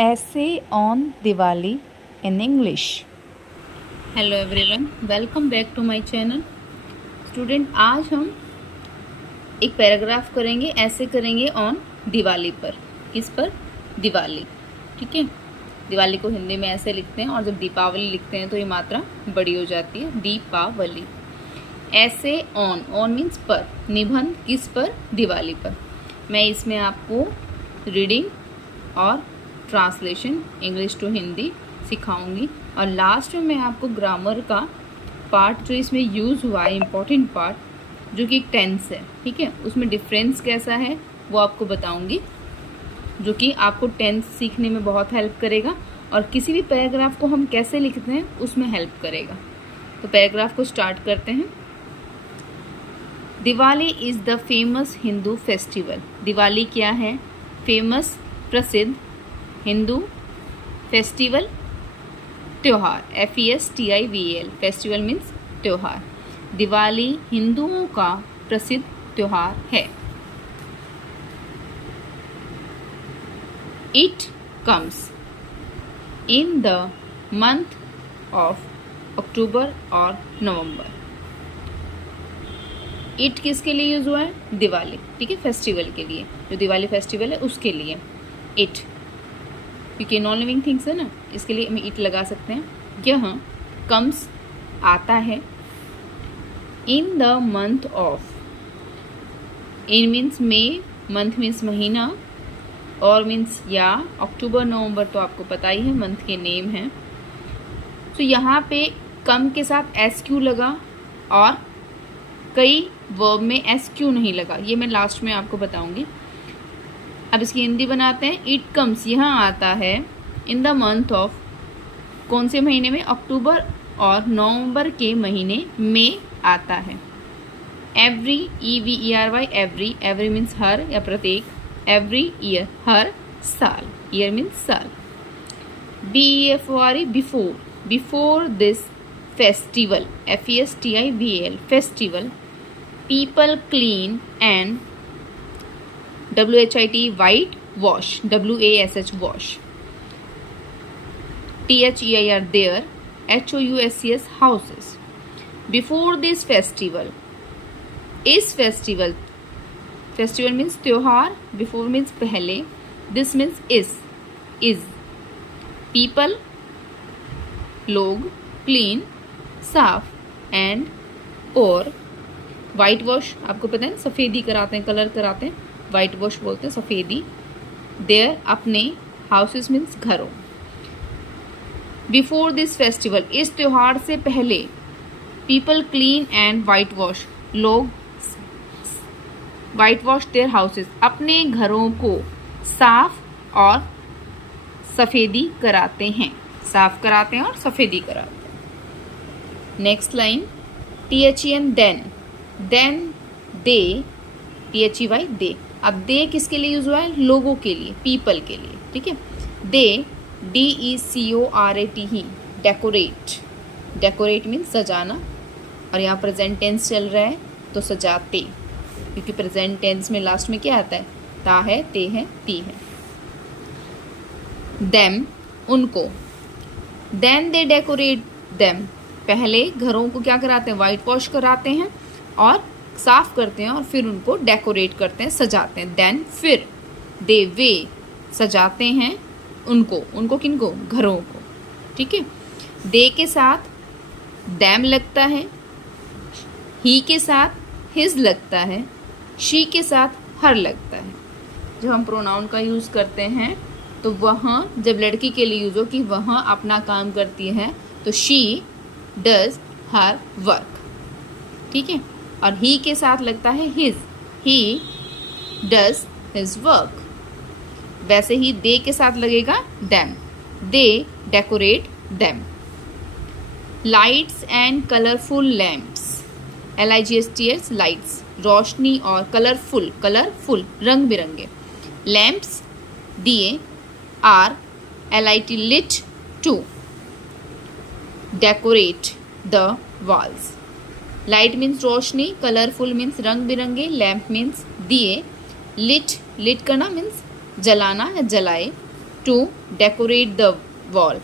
essay on Diwali in English. Hello everyone, welcome back to my channel. Student, आज हम एक paragraph करेंगे, ऐसे करेंगे ऑन दिवाली पर। किस पर? दिवाली। ठीक है। दिवाली को हिंदी में ऐसे लिखते हैं और जब दीपावली लिखते हैं तो ये मात्रा बड़ी हो जाती है, दीपावली। ऐसे ऑन मीन्स पर, निबंध किस पर? दिवाली पर। मैं इसमें आपको रीडिंग और ट्रांसलेशन इंग्लिश टू हिंदी सिखाऊंगी और लास्ट में मैं आपको ग्रामर का पार्ट जो इसमें यूज़ हुआ है, इम्पॉर्टेंट पार्ट, जो कि एक टेंस है, ठीक है, उसमें डिफरेंस कैसा है वो आपको बताऊंगी, जो कि आपको टेंस सीखने में बहुत हेल्प करेगा और किसी भी पैराग्राफ को हम कैसे लिखते हैं उसमें हेल्प करेगा। तो पैराग्राफ को स्टार्ट करते हैं। Diwali is the famous Hindu festival. Diwali क्या है? फेमस, प्रसिद्ध, हिंदू, फेस्टिवल, त्योहार, FESTIVAL, फेस्टिवल मीन्स त्योहार। दिवाली हिंदुओं का प्रसिद्ध त्योहार है। It comes in the month of October और नवंबर। इट किसके लिए यूज हुआ है? दिवाली, ठीक है, फेस्टिवल के लिए, जो दिवाली फेस्टिवल है उसके लिए इट, क्योंकि नॉन लिविंग थिंग्स है ना, इसके लिए हम इट लगा सकते हैं। यह कम्स आता है, in the month of, in means may, month means महीना, और मीन्स या, अक्टूबर नवंबर तो आपको पता ही है मंथ के नेम हैं। तो यहाँ पे कम के साथ SQ लगा और कई वर्ब में SQ नहीं लगा, ये मैं लास्ट में आपको बताऊंगी। अब इसकी हिंदी बनाते हैं। इट कम्स, यहाँ आता है, इन द मंथ ऑफ, कौन से महीने में? अक्टूबर और नवंबर के महीने में आता है। Every, EVERY, every, every means हर या प्रत्येक, एवरी ईयर, हर साल, ईयर मीन्स साल। BEFORE, before, before this festival, FESTIVAL, festival, people clean and WHIT, white, wash, WASH, wash, THEIR, there, HOUSES, houses. Before this festival, इस festival, festival means त्योहार, before means पहले, this means is, people लोग, clean साफ, and और white wash, आपको पता है सफ़ेदी कराते हैं, कलर कराते हैं, वाइट वॉश बोलते हैं, सफ़ेदी। देयर, अपने, हाउसेस मीन्स घरों। बिफोर दिस फेस्टिवल, इस त्योहार से पहले, people clean and white wash, लोग वाइट वॉश देयर हाउसेस, अपने घरों को साफ और सफ़ेदी कराते हैं, साफ कराते हैं और सफ़ेदी कराते हैं। Next line, THEN, then, they, THEY, they. अब दे किसके लिए यूज हुआ है? लोगों के लिए, पीपल के लिए, ठीक है। दे, DECORATE, ही, डेकोरेट, डेकोरेट मीन्स सजाना, और यहाँ प्रेजेंट टेंस चल रहा है तो सजाते, क्योंकि प्रेजेंट टेंस में लास्ट में क्या आता है? ता है, ते है, ती है। देम, उनको, देन दे डेकोरेट देम, पहले घरों को क्या कराते हैं? वाइट वॉश कराते हैं और साफ करते हैं और फिर उनको डेकोरेट करते हैं, सजाते हैं। देन, फिर, दे, वे, सजाते हैं उनको किनको? घरों को, ठीक है। दे के साथ दैम लगता है, ही के साथ हिज लगता है, शी के साथ हर लगता है। जब हम प्रोनाउन का यूज़ करते हैं तो वहाँ, जब लड़की के लिए यूज़ हो कि वहाँ अपना काम करती है, तो शी डज हर वर्क, ठीक है। और ही के साथ लगता है his, he does his work. वैसे ही दे के साथ लगेगा them, they decorate them. Lights and colourful lamps, LIGHTS, lights, रोशनी, और कलरफुल, कलरफुल, रंग बिरंगे, लैम्प्स, दिए, are LIT, lit, to decorate the walls. Light means रोशनी, कलरफुल मीन्स रंग बिरंगे, लैम्प मीन्स दिए, लिट, लिट करना मीन्स जलाना या जलाए, to decorate the wall.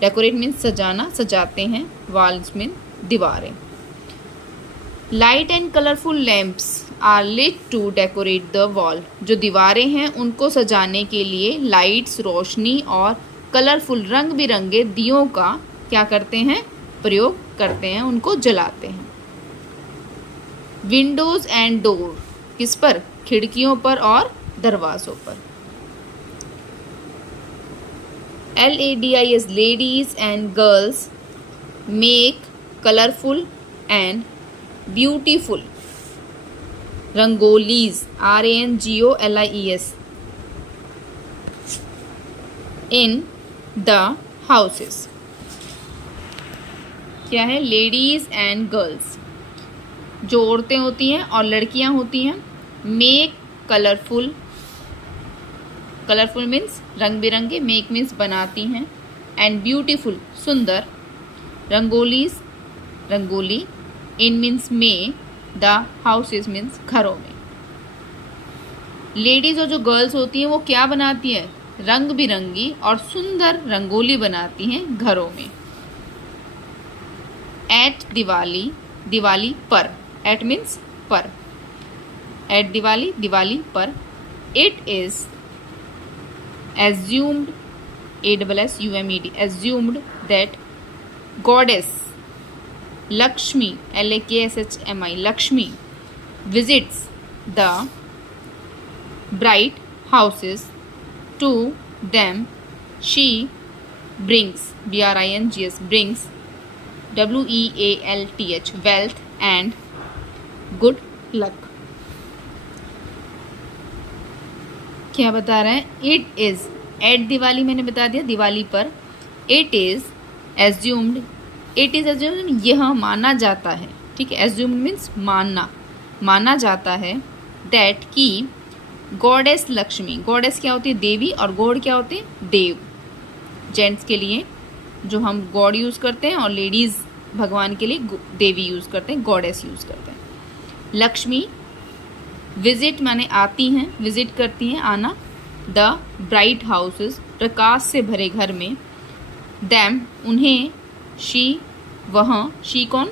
Decorate means सजाना, सजाते हैं। वॉल्स मीन दीवारें। Light and colourful lamps are lit to decorate the wall. जो दीवारें हैं उनको सजाने के लिए लाइट्स, रोशनी और कलरफुल रंग बिरंगे दियों का क्या करते हैं, प्रयोग करते हैं, उनको जलाते हैं। विंडोज एंड डोर, किस पर, खिड़कियों पर और दरवाजों पर। LADIS, ladies and girls make colorful and beautiful rangolis, RANGOLIES, in the houses। क्या है, लेडीज एंड गर्ल्स, जो औरतें होती हैं और लड़कियां होती हैं, मेक कलरफुल, कलरफुल मीन्स रंग बिरंगे, मेक मीन्स बनाती हैं, एंड ब्यूटीफुल सुंदर, रंगोलीज रंगोली, इन मीन्स में, द हाउसेस मीन्स घरों में। लेडीज और जो गर्ल्स होती हैं वो क्या बनाती हैं, रंग बिरंगी और सुंदर रंगोली बनाती हैं घरों में। एट दिवाली, दिवाली पर, एट मीन्स पर, एट दिवाली, दिवाली पर, it is assumed, ASSUMED, assumed that goddess Lakshmi, LAKSHMI, Lakshmi visits the bright houses. To them she brings, BRINGS, brings, WEALTH, wealth and good luck। क्या बता रहे हैं, इट इज़, एट दिवाली मैंने बता दिया, दिवाली पर। It is assumed, it is assumed, यह माना जाता है, ठीक है। एज्यूम्ड मीन्स मानना, माना जाता है, दैट की गॉडेस लक्ष्मी, गॉडेस क्या होती है, देवी, और गॉड क्या होते हैं, देव। जेंट्स के लिए जो हम गॉड यूज़ करते हैं और लेडीज़ भगवान के लिए देवी यूज़ करते हैं, गॉडेस यूज़ करते हैं। लक्ष्मी, विजिट माने आती हैं, विजिट करती हैं, आना। द ब्राइट हाउसेस, प्रकाश से भरे घर में। दैम, उन्हें। शी, वह, शी कौन,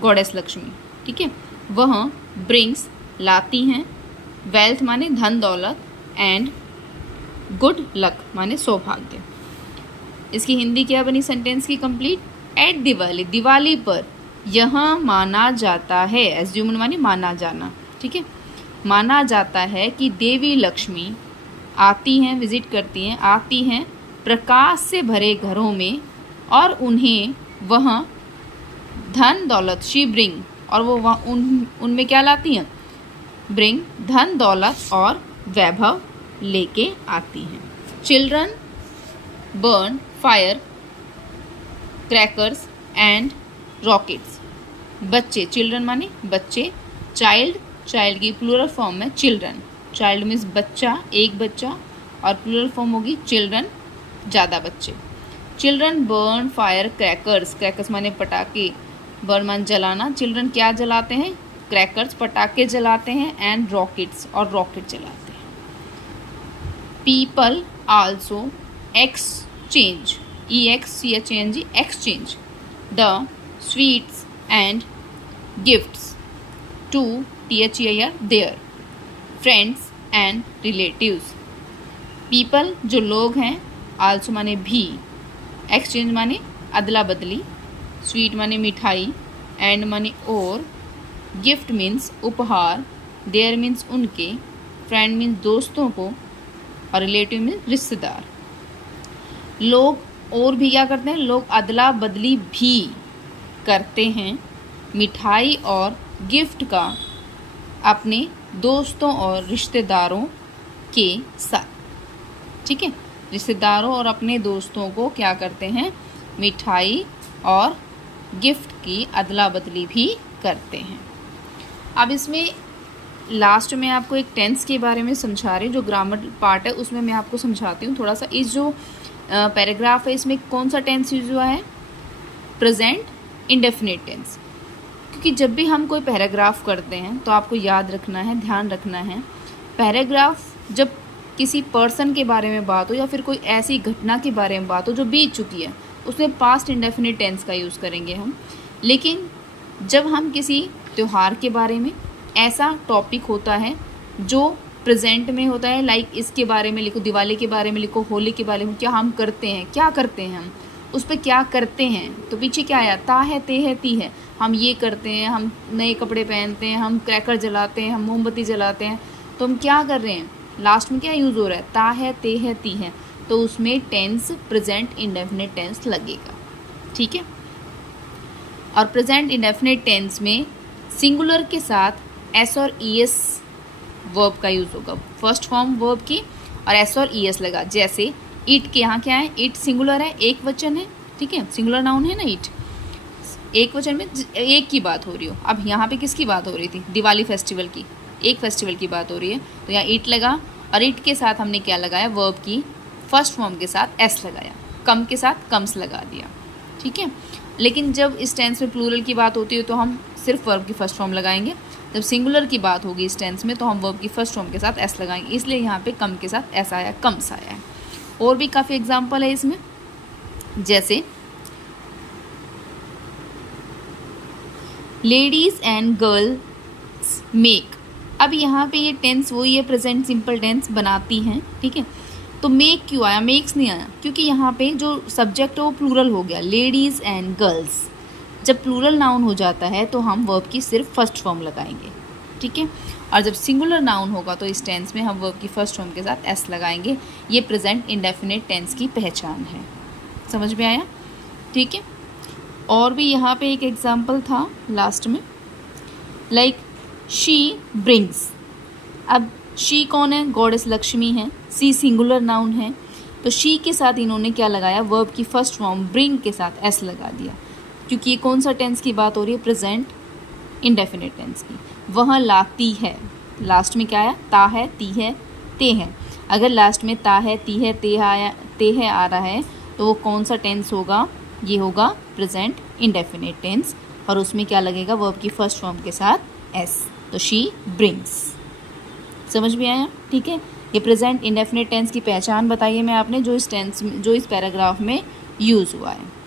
गॉडेस लक्ष्मी, ठीक है। वह ब्रिंग्स, लाती हैं। वेल्थ माने धन दौलत, एंड गुड लक माने सौभाग्य। इसकी हिंदी क्या बनी सेंटेंस की कंप्लीट, एट दिवाली, दिवाली पर यह माना जाता है, एज्यूम्ड माने माना जाना, ठीक है। माना जाता है कि देवी लक्ष्मी आती हैं, विजिट करती हैं, आती हैं प्रकाश से भरे घरों में, और उन्हें वह धन दौलत, शी ब्रिंग, और वो वह उनमें क्या लाती हैं, ब्रिंग, धन दौलत और वैभव लेके आती हैं। Children burn fire crackers and rockets, बच्चे, चिल्ड्रन माने बच्चे। चाइल्ड, चाइल्ड की प्लूरल फॉर्म में चिल्ड्रन, चाइल्ड मीन्स बच्चा, एक बच्चा, और प्लूरल फॉर्म होगी चिल्ड्रन, ज़्यादा बच्चे। Children burn fire crackers, crackers माने पटाखे, बर्न मान जलाना। चिल्ड्रन क्या जलाते हैं, क्रैकर्स, पटाखे जलाते हैं, एंड रॉकेट्स, और रॉकेट जलाते हैं। People also exchange, EXCHANG, exchange the sweets and gifts to THEIR their friends and relatives. People जो लोग हैं, आल्सो माने भी, एक्सचेंज माने अदला बदली, स्वीट माने मिठाई, एंड माने और, गिफ्ट मीन्स उपहार, देयर मीन्स उनके, फ्रेंड मीन्स दोस्तों को, और रिलेटिव मीन्स रिश्तेदार। लोग और भी क्या करते हैं, लोग अदला बदली भी करते हैं मिठाई और गिफ्ट का अपने दोस्तों और रिश्तेदारों के साथ, ठीक है। रिश्तेदारों और अपने दोस्तों को क्या करते हैं, मिठाई और गिफ्ट की अदला बदली भी करते हैं। अब इसमें लास्ट में आपको एक टेंस के बारे में समझा रही हूँ, जो ग्रामर पार्ट है उसमें मैं आपको समझाती हूँ थोड़ा सा। इस जो पैराग्राफ है इसमें कौन सा टेंस यूज हुआ है, प्रेजेंट इंडेफिनिट टेंस। क्योंकि जब भी हम कोई पैराग्राफ करते हैं तो आपको याद रखना है, ध्यान रखना है, पैराग्राफ जब किसी पर्सन के बारे में बात हो या फिर कोई ऐसी घटना के बारे में बात हो जो बीत चुकी है, उसमें पास्ट इंडेफिनिट टेंस का यूज़ करेंगे हम। लेकिन जब हम किसी त्यौहार के बारे में, ऐसा टॉपिक होता है जो प्रेजेंट में होता है, लाइक इसके बारे में लिखो, दिवाली के बारे में लिखो, होली के बारे में, क्या हम करते हैं, क्या करते हैं हम, उस पर क्या करते हैं, तो पीछे क्या आया, ता है, ते है, ती है। हम ये करते हैं, हम नए कपड़े पहनते हैं, हम क्रैकर जलाते हैं, हम मोमबत्ती जलाते हैं, तो हम क्या कर रहे हैं, लास्ट में क्या यूज़ हो रहा है, ता है, ते है, ती है, तो उसमें टेंस प्रेजेंट इंडेफिनिट टेंस लगेगा। ठीक है। और प्रेजेंट इंडेफिनिट टेंस में सिंगुलर के साथ एस और ई एस वर्ब का यूज़ होगा, फर्स्ट फॉर्म वर्ब की, और एस और ई एस लगा। जैसे ईट के यहाँ क्या है, ईट सिंगुलर है, एक वचन है, ठीक है, सिंगुलर नाउन है ना ईट, एक वचन में एक की बात हो रही हो। अब यहाँ पे किसकी बात हो रही थी, दिवाली फेस्टिवल की, एक फेस्टिवल की बात हो रही है, तो यहाँ ईट लगा, और ईट के साथ हमने क्या लगाया, वर्ब की फर्स्ट फॉर्म के साथ एस लगाया, कम के साथ कम्स लगा दिया। ठीक है। लेकिन जब इस टेंस में प्लूरल की बात होती है तो हम सिर्फ वर्ब की फर्स्ट फॉर्म लगाएंगे, जब सिंगुलर की बात होगी इस टेंस में तो हम वर्ब की फर्स्ट फॉर्म के साथ एस लगाएंगे, इसलिए यहाँ पे कम के साथ एस आया, कम्स आया है। और भी काफ़ी एग्जाम्पल है इसमें, जैसे लेडीज़ एंड गर्ल्स मेक। अब यहाँ पे ये टेंस वही है, प्रेजेंट सिंपल टेंस बनाती हैं, ठीक है। तो मेक क्यों आया, मेक्स नहीं आया, क्योंकि यहाँ पे जो सब्जेक्ट है वो प्लूरल हो गया, लेडीज़ एंड गर्ल्स। जब प्लूरल नाउन हो जाता है तो हम वर्ब की सिर्फ फर्स्ट फॉर्म लगाएंगे, ठीक है। और जब सिंगुलर नाउन होगा तो इस टेंस में हम वर्ब की फर्स्ट फॉर्म के साथ एस लगाएंगे। ये प्रेजेंट इंडेफिनिट टेंस की पहचान है। समझ में आया? ठीक है। और भी यहाँ पे एक एग्जाम्पल था लास्ट में, लाइक शी ब्रिंग्स। अब शी कौन है, गॉडेस लक्ष्मी है, सी सिंगुलर नाउन है, तो शी के साथ इन्होंने क्या लगाया, वर्ब की फर्स्ट फॉर्म ब्रिंग के साथ एस लगा दिया, क्योंकि ये कौन सा टेंस की बात हो रही है, प्रेजेंट इंडेफिनिट टेंस की। वह लाती है, लास्ट में क्या आया, ता है, ती है, ते है। अगर लास्ट में ता है, ती है, ते है आ रहा है तो वो कौन सा टेंस होगा, ये होगा प्रेजेंट इंडेफिनिट टेंस, और उसमें क्या लगेगा, वर्ब की फर्स्ट फॉर्म के साथ एस, तो शी ब्रिंग्स। समझ में आया? ठीक है। ये प्रेजेंट इंडेफिनिट टेंस की पहचान बताइए मैं आपने, जो इस टेंस में, जो इस पैराग्राफ में यूज़ हुआ है।